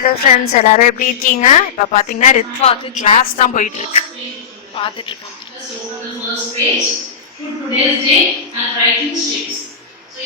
Hello friends, எல்லாரும் எப்படி இருக்கீங்க? இப்போ பார்த்தீங்கன்னா ரித்வாக்கு கிளாஸ் தான் போயிட்டு இருக்கு, பார்த்துட்டு இருக்கோம்.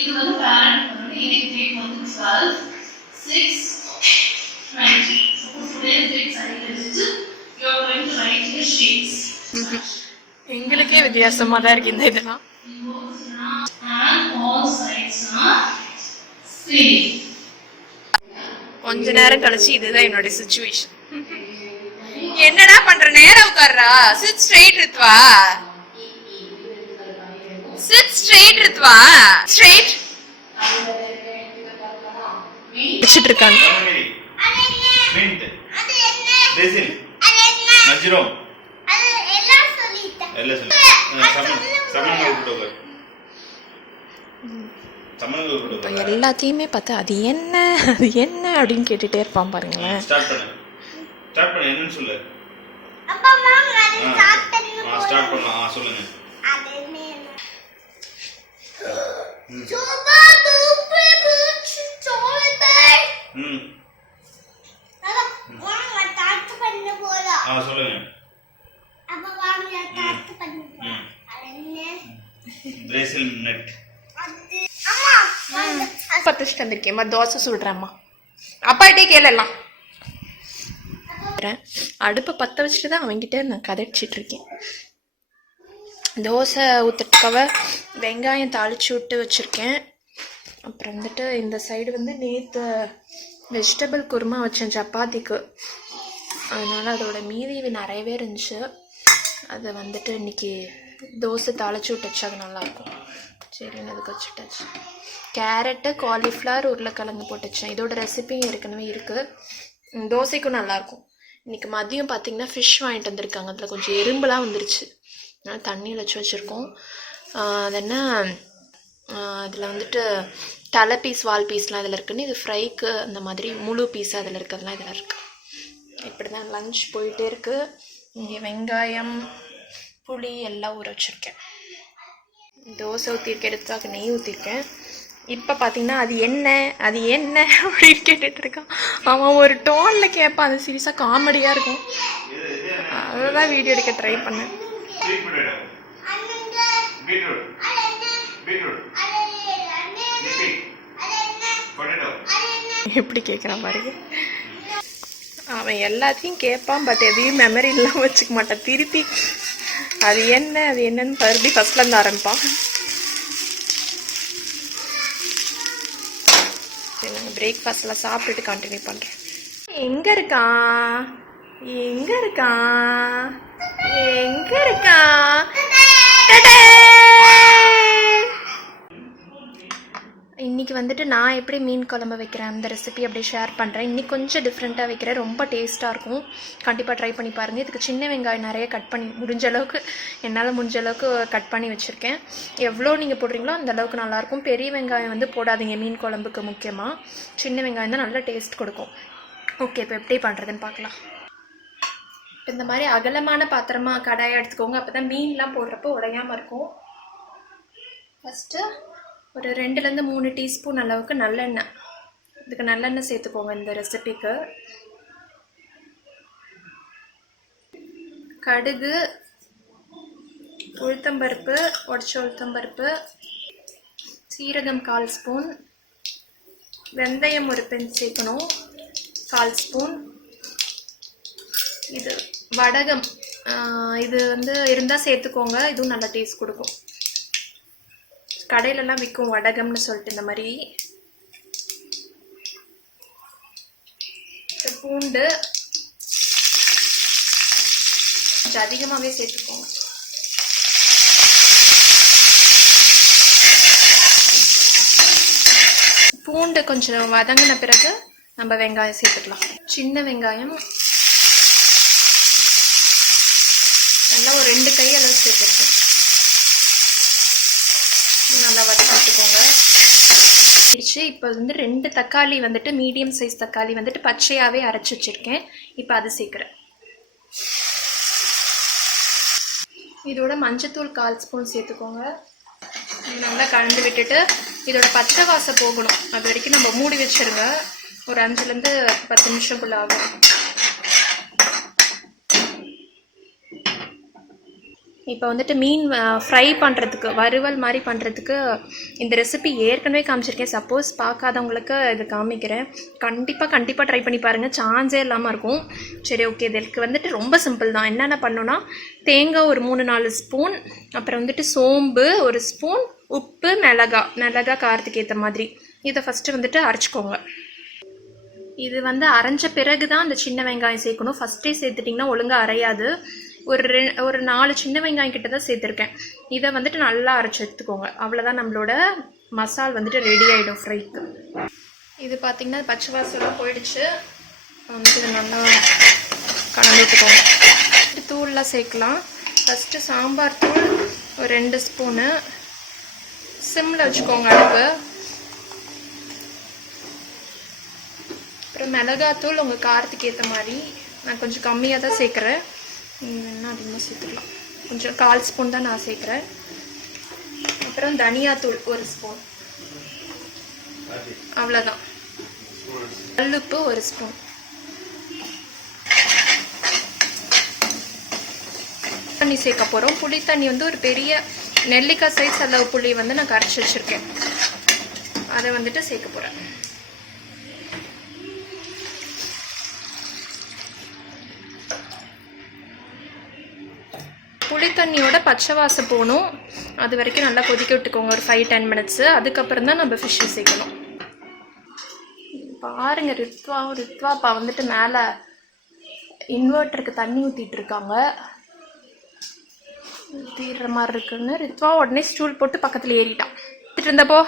இது வந்து பேரண்ட் வந்து இன்னைக்கு டேட் வந்து 12 6/20. So today's date side வச்சிட்டு you are going to write your sheets. எங்களுக்கே வித்தியாசமா தான் இருக்கு இந்த இதெல்லாம். And all sides are same. கொஞ்ச நேரம் கழிச்சு இதுதான் என்னோட சிச்சுவேஷன். என்னடா பண்ற? நேரா உட்கார்றா. Sit straight Ritva. Sit straight Ritva. Straight. வச்சிட்டு இருக்காங்க. மின்ட். பேசில். மஜ்ரூம். அது எல்லாம் சொல்லிட்டேன். எல்லாத்தையுமே பார்த்து அது என்ன அப்படின்னு கேட்டுட்டே இருப்பான் பாருங்களேன். ஸ்டார்ட் பண்ணு என்னன்னு சொல்லு. அப்பா வாங்க அது ஸ்டார்ட் பண்ணுங்க. ஸ்டார்ட் பண்ணலாம். சொல்லுங்க. சோபா பூப்பு பூச்சு சோல்பை வாங்க ஸ்டார்ட் பண்ண போறா. சொல்லுங்க. அப்பா வாங்க ஸ்டார்ட் பண்ணுங்க. அது என்ன? Brazil nut. அம்மா பத்துட்டு வந்திருக்கேம்மா, தோசை சுடுறேம்மா. அப்பாட்டே கேளலாம். அடுப்பை பற்ற வச்சுட்டு தான் அவங்கிட்ட நான் கதைச்சிட்டு இருக்கேன். தோசை ஊற்றுட்டுக்காக வெங்காயம் தாளித்து விட்டு வச்சுருக்கேன். அப்புறம் வந்துட்டு இந்த சைடு வந்து நேற்று வெஜிடபிள் குருமா வச்சேன் சப்பாத்திக்கு, அதனால் அதோட மீதி நிறையவே இருந்துச்சு. அதை வந்துட்டு இன்றைக்கி தோசை தாளித்து விட்டு வச்சு அது நல்லாயிருக்கும். சரின்னு அதுக்கு வச்சுட்டாச்சு. கேரட்டு, காலிஃப்ளவர், உருளைக்கிழங்கு போட்டு வச்சேன். இதோட ரெசிபியும் ஏற்கனவே இருக்குது. தோசைக்கும் நல்லாயிருக்கும். இன்றைக்கி மதியம் பார்த்திங்கன்னா ஃபிஷ் வாங்கிட்டு வந்திருக்காங்க. அதில் கொஞ்சம் எறும்புலாம் வந்துருச்சு, அதனால் தண்ணியில் வச்சு வச்சுருக்கோம். அது என்ன, அதில் வந்துட்டு தலை பீஸ், வால் பீஸ்லாம் இதில் இருக்குன்னு, இது ஃப்ரைக்கு அந்த மாதிரி முழு பீஸ் அதில் இருக்கிறதுலாம் இதில் இருக்குது. இப்படி தான் லஞ்ச் போயிட்டே இருக்குது. இங்கே வெங்காயம், புளி எல்லாம் ஊற வச்சுருக்கேன். தோசை ஊற்றிருக்கேன், எடுத்தாக்க நெய் ஊற்றிருக்கேன். இப்போ பார்த்தீங்கன்னா அது என்ன அப்படின்னு கேட்டுட்டு இருக்கான். அவன் ஒரு டோனில் கேட்பான், அது சீரியஸாக காமெடியாக இருக்கும். அதுதான் வீடியோ எடுக்க ட்ரை பண்ணேன். எப்படி கேட்குறான் பாருங்க. அவன் எல்லாத்தையும் கேட்பான், பட் எதையும் மெமரி இல்லாமல் வச்சுக்க மாட்டான். திருப்பி அது என்னன்னு மறுபடியும் ஃபர்ஸ்ட்லேருந்து ஆரம்பிப்பான். சரி, நாங்கள் பிரேக்ஃபாஸ்ட்லாம் சாப்பிட்டுட்டு கண்டினியூ பண்ணுறேன். எங்கே இருக்கான்? இன்றைக்கி வந்துட்டு நான் எப்படி மீன் குழம்பு வைக்கிறேன் அந்த ரெசிபி அப்படியே ஷேர் பண்ணுறேன். இன்றைக்கி கொஞ்சம் டிஃப்ரெண்ட்டாக வைக்கிறேன், ரொம்ப டேஸ்ட்டாக இருக்கும். கண்டிப்பாக ட்ரை பண்ணி பாருங்கள். இதுக்கு சின்ன வெங்காயம் நிறைய கட் பண்ணி என்னால் முடிஞ்ச அளவுக்கு கட் பண்ணி வச்சுருக்கேன். எவ்வளோ நீங்கள் போடுறீங்களோ அந்த அளவுக்கு நல்லாயிருக்கும். பெரிய வெங்காயம் வந்து போடாதீங்க மீன் குழம்புக்கு. முக்கியமாக சின்ன வெங்காயம் தான் நல்ல டேஸ்ட் கொடுக்கும். ஓகே, இப்போ எப்படி பண்ணுறதுன்னு பார்க்கலாம். இப்போ இந்த மாதிரி அகலமான பாத்திரமாக கடாயை எடுத்துக்கோங்க, அப்போ தான் மீன்லாம் போடுறப்போ உடையாமல் இருக்கும். ஃபஸ்ட்டு ஒரு 2-3 டீஸ்பூன் அளவுக்கு நல்லெண்ணெய், இதுக்கு நல்லெண்ணெய் சேர்த்துக்கோங்க இந்த ரெசிபிக்கு. கடுகு, உளுத்தம்பருப்பு, உடச்ச உளுத்தம்பருப்பு, சீரகம் 1/4 ஸ்பூன், வெந்தயம் ஒரு பெண் சேர்க்கணும் 1/4 ஸ்பூன். இது வடகம், இது வந்து இருந்தால் சேர்த்துக்கோங்க, இதுவும் நல்ல டேஸ்ட் கொடுக்கும். கடையிலலாம் விற்கும் வடகம்னு சொல்லிட்டு இந்த மாதிரி. பூண்டு கொஞ்சம் அதிகமாகவே சேர்த்துக்கோங்க. பூண்டு கொஞ்சம் வதங்கின பிறகு நம்ம வெங்காயம் சேர்த்துக்கலாம். சின்ன வெங்காயம் நல்லா ஒரு 2 கை அளவு சேர்த்துருக்கேன். நல்லா வதக்கிட்டுக்கோங்க. இப்போ வந்து 2 தக்காளி வந்துட்டு மீடியம் சைஸ் தக்காளி வந்துட்டு பச்சையாகவே அரைச்சி வச்சுருக்கேன். இப்போ அது சேர்க்குறேன். இதோட மஞ்சத்தூள் 1/4 ஸ்பூன் சேர்த்துக்கோங்க. நல்லா கலந்து விட்டுட்டு இதோட பச்சை வாசம் போகணும், அது வரைக்கும் நம்ம மூடி வச்சுருங்க. ஒரு 5லேருந்து 10 நிமிஷம்குள்ள ஆகும். இப்போ வந்துட்டு மீன் ஃப்ரை பண்ணுறதுக்கு, வறுவல் மாதிரி பண்ணுறதுக்கு இந்த ரெசிபி ஏற்கனவே காமிச்சிருக்கேன். சப்போஸ் பார்க்காதவங்களுக்கு இது காமிக்கிறேன். கண்டிப்பாக ட்ரை பண்ணி பாருங்கள், சான்ஸே இல்லாமல் இருக்கும். சரி, ஓகே. இதுக்கு வந்துட்டு ரொம்ப சிம்பிள் தான். என்னென்ன பண்ணணும்னா, தேங்காய் ஒரு 3-4 ஸ்பூன், அப்புறம் வந்துட்டு சோம்பு ஒரு ஸ்பூன், உப்பு, மிளகா காரத்துக்கு ஏற்ற மாதிரி. இதை ஃபஸ்ட்டு வந்துட்டு அரைச்சிக்கோங்க. இது வந்து அரைஞ்ச பிறகு தான் அந்த சின்ன வெங்காயம் சேர்க்கணும். ஃபஸ்ட்டே சேர்த்துட்டிங்கன்னா ஒழுங்காக அரையாது. ஒரு 4 சின்ன வெங்காயம் கிட்ட தான் சேர்த்துருக்கேன். இதை வந்துட்டு நல்லா அரைச்சி எடுத்துக்கோங்க. அவ்வளோதான், நம்மளோட மசால் வந்துட்டு ரெடி ஆகிடும் ஃப்ரைக்கு. இது பார்த்திங்கன்னா பச்சை வாசலாம் போயிடுச்சு. வந்துட்டு இதை நல்லா கலந்து விட்டுக்கோங்க. தூள்லாம் சேர்க்கலாம். ஃபஸ்ட்டு சாம்பார் தூள் ஒரு 2 ஸ்பூனு, சிம்மில் வச்சுக்கோங்க அடுப்பு. அப்புறம் மிளகாத்தூள் உங்கள் காரத்துக்கு ஏற்ற மாதிரி. நான் கொஞ்சம் கம்மியாக தான் சேர்க்குறேன், வேணா அதிகமாக சேர்த்துக்கலாம். கொஞ்சம் 1/4 ஸ்பூன் தான் நான் சேர்க்குறேன். அப்புறம் தனியாத்தூள் 1 ஸ்பூன், அவ்வளோதான். கல்லுப்பு 1 ஸ்பூன். தண்ணி சேர்க்க போகிறோம். புளி தண்ணி வந்து ஒரு பெரிய நெல்லிக்காய் சைஸ் அளவு புளி வந்து நான் கரைச்சி வச்சுருக்கேன். அதை வந்துட்டு சேர்க்க போகிறேன். புளி தண்ணியோட பச்சை வாசம் போகணும், அது வரைக்கும் நல்லா கொதிக்க விட்டுக்கோங்க ஒரு 5-10 மினிட்ஸு. அதுக்கப்புறம் தான் நம்ம ஃபிஷ்ஷை சேர்க்கணும். பாருங்கள், ரித்வாப்பா வந்துட்டு மேலே இன்வெர்ட்டருக்கு தண்ணி ஊற்றிட்டு இருக்காங்க. தீர்ற மாதிரி இருக்குன்னு ரித்வா உடனே ஸ்டூல் போட்டு பக்கத்தில் ஏறிட்டான். இருந்தப்போ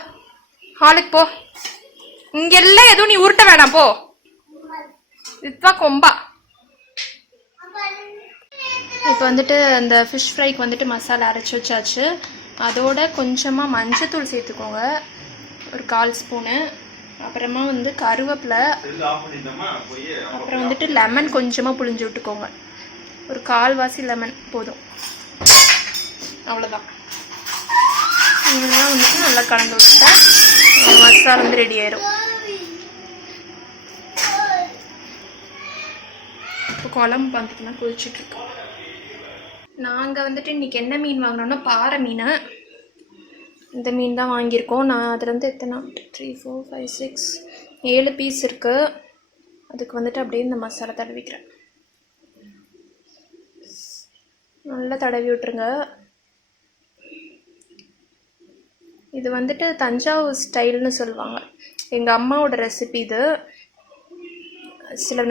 ஹாலுக்கு போ, இங்கெல்லாம் எதுவும் நீ உருட்ட வேணாம் போ. ரித்வா கொம்பா. இப்போ வந்துட்டு அந்த ஃபிஷ் ஃப்ரைக்கு வந்துட்டு மசாலா அரைச்சி வச்சாச்சு. அதோட கொஞ்சமாக மஞ்சத்தூள் சேர்த்துக்கோங்க, ஒரு 1/4 ஸ்பூனு. அப்புறமா வந்து கருவேப்பிலை, அப்புறம் வந்துட்டு லெமன் கொஞ்சமாக புழிஞ்சு விட்டுக்கோங்க. ஒரு 1/4 லெமன் போதும், அவ்வளோதான். இதெல்லாம் வந்துட்டு நல்லா கலந்து விட்டுட்டா மசாலா வந்து ரெடி ஆயிடும். இப்போ குழம்பு பார்த்திங்கன்னா கொதிச்சுட்ருக்கோம். நாங்கள் வந்துட்டு இன்றைக்கி என்ன மீன் வாங்கினோன்னா பாறை மீன். இந்த மீன் தான் வாங்கியிருக்கோம். நான் அதுலேருந்து எத்தனை 3, 4, 5, 6, 7 பீஸ் இருக்குது. அதுக்கு வந்துட்டு அப்படியே இந்த மசாலா தடவிக்கிறேன். நல்லா தடவி விட்டுருங்க. இது வந்துட்டு தஞ்சாவூர் ஸ்டைல்னு சொல்லுவாங்க, எங்கள் அம்மாவோட ரெசிபி இது.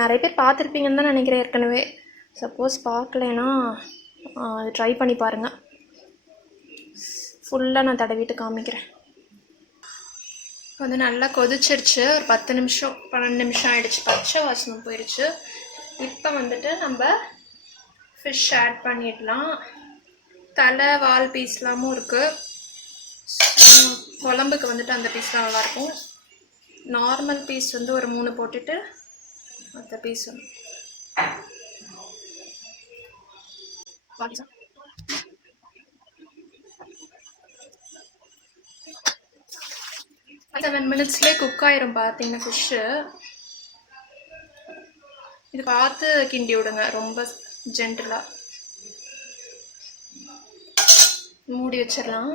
நிறைய பேர் பார்த்துருப்பீங்கன்னு தான் நினைக்கிறேன் ஏற்கனவே. சப்போஸ் பார்க்கலைன்னா ட்ரை பண்ணி பாருங்கள். ஃபுல்லாக நான் தடவிட்டு காமிக்கிறேன். வந்து நல்லா கொதிச்சிருச்சு. ஒரு 10 நிமிஷம் 12 நிமிஷம் ஆகிடுச்சு. பச்சை வாசனம் போயிடுச்சு. இப்போ வந்துட்டு நம்ம ஃபிஷ் ஆட் பண்ணிடலாம். தலை வால் பீஸ்லாமும் இருக்குது. குழம்புக்கு வந்துட்டு அந்த பீஸ்லாம் நல்லாயிருக்கும். நார்மல் பீஸ் வந்து ஒரு 3 போட்டுட்டு மற்ற பீஸ் ஒன்று. 7 மினிட்ஸ்லேயே குக் ஆயிரும் பார்த்தீங்கன்னா ஃபிஷ்ஷு. இது பார்த்து கிண்டி விடுங்க, ரொம்ப ஜென்டிலாக. மூடி வச்சிடலாம்.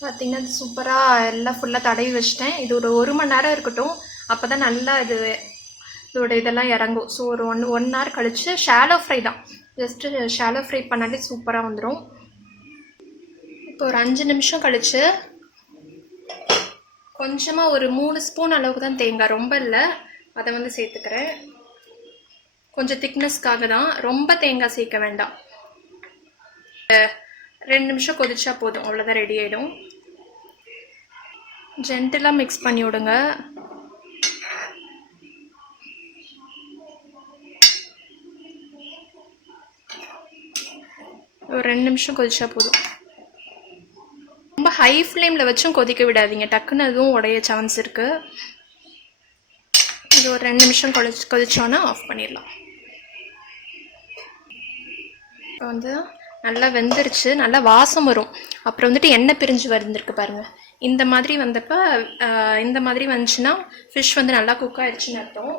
பார்த்தீங்கன்னா இது சூப்பராக எல்லாம் ஃபுல்லாக தடவி வச்சிட்டேன். இது ஒரு 1 மணி நேரம் இருக்கட்டும், அப்போ தான் நல்லா இதோட இதெல்லாம் இறங்கும். ஸோ ஒரு 1 hour கழித்து ஷாலோ ஃப்ரை தான், ஜஸ்ட்டு ஷாலோ ஃப்ரை பண்ணாலே சூப்பராக வந்துடும். இப்போ ஒரு 5 நிமிஷம் கழித்து கொஞ்சமாக ஒரு 3 ஸ்பூன் அளவுக்கு தான் தேங்காய், ரொம்ப இல்லை, அதை வந்து சேர்த்துக்கிறேன். கொஞ்சம் திக்னஸ்க்காக தான், ரொம்ப தேங்காய் சேர்க்க வேண்டாம். 2 நிமிஷம் கொதிச்சா போதும், அவ்வளோதான், ரெடி ஆகிடும். ஜென்டிலாக மிக்ஸ் பண்ணி விடுங்க. ஒரு 2 நிமிஷம் கொதிச்சா போதும். ரொம்ப ஹை ஃப்ளேமில் வச்சும் கொதிக்க விடாதீங்க, டக்குன்னு அதுவும் உடைய சான்ஸ் இருக்குது. இது ஒரு 2 நிமிஷம் கொதிச்சோன்னா ஆஃப் பண்ணிடலாம். இப்போ வந்து நல்லா வெந்துருச்சு, நல்லா வாசம் வரும். அப்புறம் வந்துட்டு எண்ணெய் பிரிஞ்சு வந்துருக்கு பாருங்கள். இந்த மாதிரி வந்தப்போ இந்த மாதிரி வந்துச்சுன்னா ஃபிஷ் வந்து நல்லா குக் ஆயிடுச்சுன்னு அர்த்தம்.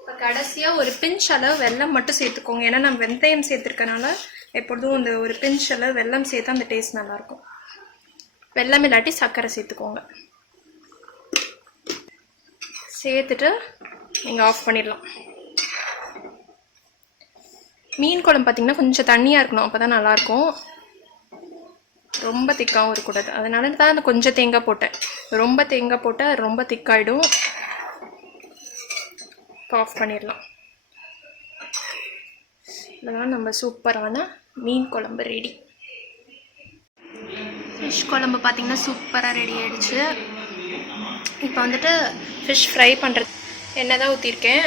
இப்போ கடைசியாக ஒரு பிஞ்ச் அளவு வெல்லம் மட்டும் சேர்த்துக்கோங்க. ஏன்னா நம்ம வெந்தயம் சேர்த்துருக்கனால எப்பொழுதும் இந்த ஒரு பிஞ்ச் அளவு வெல்லம் சேர்த்தா அந்த டேஸ்ட் நல்லாயிருக்கும். வெல்லம் இல்லாட்டி சர்க்கரை சேர்த்துக்கோங்க. சேர்த்துட்டு நீங்கள் ஆஃப் பண்ணிடலாம். மீன் குழம்பு பார்த்திங்கன்னா கொஞ்சம் தண்ணியாக இருக்கணும், அப்போ தான் நல்லாயிருக்கும். ரொம்ப திக்காகவும் இருக்கக்கூடாது. அதனால தான் அந்த கொஞ்சம் தேங்காய் போட்டேன். ரொம்ப தேங்காய் போட்டால் ரொம்ப திக்காயிடும். ஆஃப் பண்ணிடலாம். இதெல்லாம் நம்ம சூப்பரான மீன் குழம்பு ரெடி. ஃபிஷ் குழம்பு பார்த்திங்கன்னா சூப்பராக ரெடி ஆகிடுச்சு. இப்போ வந்துட்டு ஃபிஷ் ஃப்ரை பண்ணுறது எண்ணெய் தான் ஊற்றிருக்கேன்.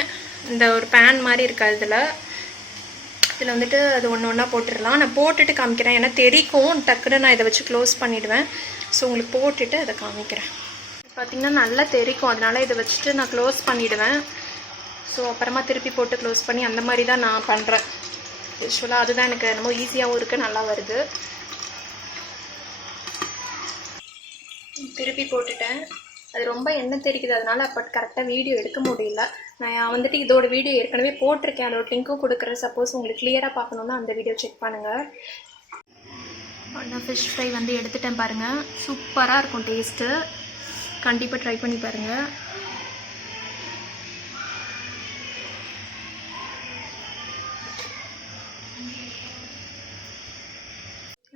இந்த ஒரு பேன் மாதிரி இருக்காது. இதில் வந்துட்டு அது ஒன்று ஒன்றா போட்டுடலாம். நான் போட்டுட்டு காமிக்கிறேன், ஏன்னா தெரிக்கும் டக்குன்னு நான் இதை வச்சு க்ளோஸ் பண்ணிவிடுவேன். ஸோ உங்களுக்கு போட்டுட்டு அதை காமிக்கிறேன். பார்த்திங்கன்னா நல்லா தெரிக்கும், அதனால் இதை வச்சுட்டு நான் க்ளோஸ் பண்ணிவிடுவேன். ஸோ அப்புறமா திருப்பி போட்டு க்ளோஸ் பண்ணி அந்த மாதிரி தான் நான் பண்ணுறேன். யூஸ்வலாக அதுதான் எனக்கு என்னமோ ஈஸியாகவும் இருக்குது, நல்லா வருது. திருப்பி போட்டுட்டேன். அது ரொம்ப எண்ணெய் தெரிக்குது, அதனால் அப்போ கரெக்டாக வீடியோ எடுக்க முடியல. நான் வந்துட்டு இதோட வீடியோ ஏற்கனவே போட்டிருக்கேன், அதோட லிங்க்கும் கொடுக்குறேன். சப்போஸ் உங்களுக்கு கிளியராக பார்க்கணுன்னா அந்த வீடியோ செக் பண்ணுங்கள். நான் ஃபிஷ் ஃப்ரை வந்து எடுத்துட்டேன் பாருங்கள். சூப்பராக இருக்கும் டேஸ்ட்டு. கண்டிப்பாக ட்ரை பண்ணி பாருங்கள்.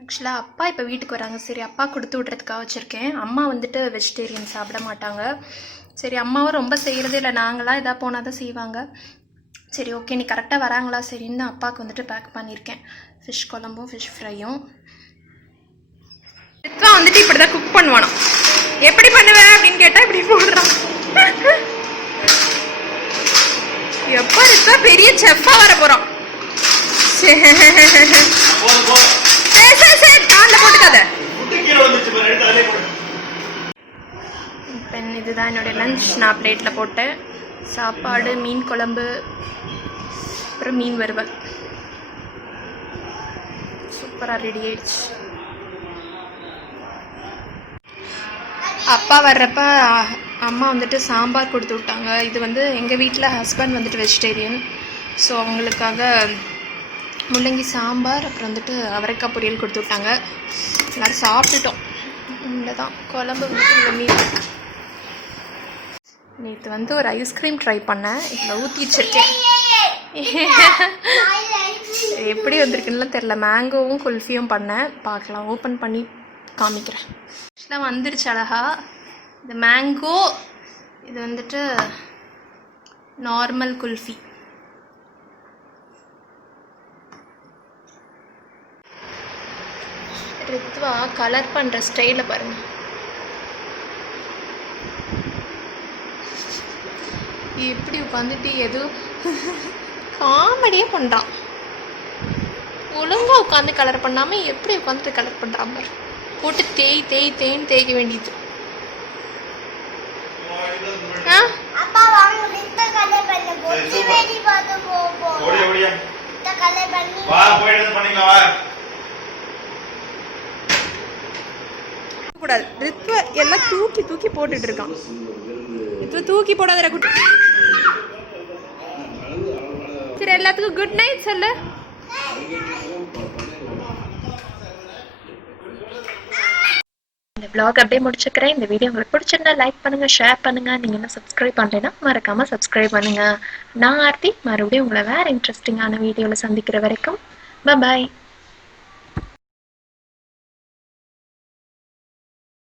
ஆக்சுவலாக அப்பா இப்போ வீட்டுக்கு வராங்க. சரி, அப்பா கொடுத்து விட்றதுக்காக வச்சுருக்கேன். அம்மா வந்துட்டு வெஜிடேரியன் சாப்பிட மாட்டாங்க. சரி, அம்மாவும் ரொம்ப செய்கிறதே இல்லை, நாங்களாம் எதாவது போனால் தான் செய்வாங்க. சரி, ஓகே, நீ கரெக்டாக வராங்களா சரின்னு அப்பாவுக்கு வந்துட்டு பேக் பண்ணியிருக்கேன். ஃபிஷ் குழம்பும் ஃபிஷ் ஃப்ரையும். ரித்வா வந்துட்டு இப்படி தான் குக் பண்ணுவானோ. எப்படி பண்ணுவேன் அப்படின்னு கேட்டால் இப்படி போடுறான். எப்போ ரித்வா பெரிய செஃப்பாக வர போகிறோம். இதுதான் என்னுடைய லஞ்ச். நான் பிளேட்டில் போட்டேன். சாப்பாடு, மீன் குழம்பு, அப்புறம் மீன் வறுவல். சூப்பராக ரெடி ஆயிடுச்சு. அப்பா வர்றப்ப அம்மா வந்துட்டு சாம்பார் கொடுத்து விட்டாங்க. இது வந்து எங்கள் வீட்டில் ஹஸ்பண்ட் வந்துட்டு வெஜிடேரியன். ஸோ அவங்களுக்காக முள்ளங்கி சாம்பார், அப்புறம் வந்துட்டு அவரைக்காய் பொரியல் கொடுத்து விட்டாங்க. எல்லோரும் சாப்பிட்டுட்டோம். இங்கே தான் குழம்பு வந்துட்டு இந்த மீன். நேற்று வந்து ஒரு ஐஸ்கிரீம் ட்ரை பண்ணேன். இதில் ஊற்றி வச்சுருக்கேன். எப்படி வந்திருக்குன்னு தெரில. மேங்கோவும் குல்ஃபியும் பண்ணேன். பார்க்கலாம், ஓப்பன் பண்ணி காமிக்கிறேன். ஆக்சுவலாக வந்துருச்சு அழகா. இது மேங்கோ, இது வந்துட்டு நார்மல் குல்ஃபி. ரித்வா கலர் பண்ணுற ஸ்டைலை பாருங்கள். எப்படி உட்காந்துட்டு எதுவும் காமெடியே பண்ணுறான். ஒழுங்காக உட்காந்து கலர் பண்ணாமல் எப்படி உட்காந்துட்டு கலர் பண்ணுறான் பாரு. போட்டு தேய்ன்னு தேய்க்க வேண்டியது. கூடாது. ரித்வா எல்லாம் தூக்கி போட்டுட்டு இருக்கான். தூக்கி போடாத குட்டி. சரி, எல்லாத்துக்கும் குட் நைட் சொல்லு. இந்த vlog அப்படியே முடிச்சுக்கிறேன். இந்த வீடியோ உங்களுக்கு பிடிச்சிருந்தா லைக் பண்ணுங்க, ஷேர் பண்ணுங்க. நீங்க என்ன சப்ஸ்கிரைப் பண்ணலைன்னா மறக்காம சப்ஸ்கிரைப் பண்ணுங்க. நான் ஆர்த்தி. மறுபடியும் உங்களை வேற இன்ட்ரெஸ்டிங்கான வீடியோல சந்திக்கிற வரைக்கும் பாய்.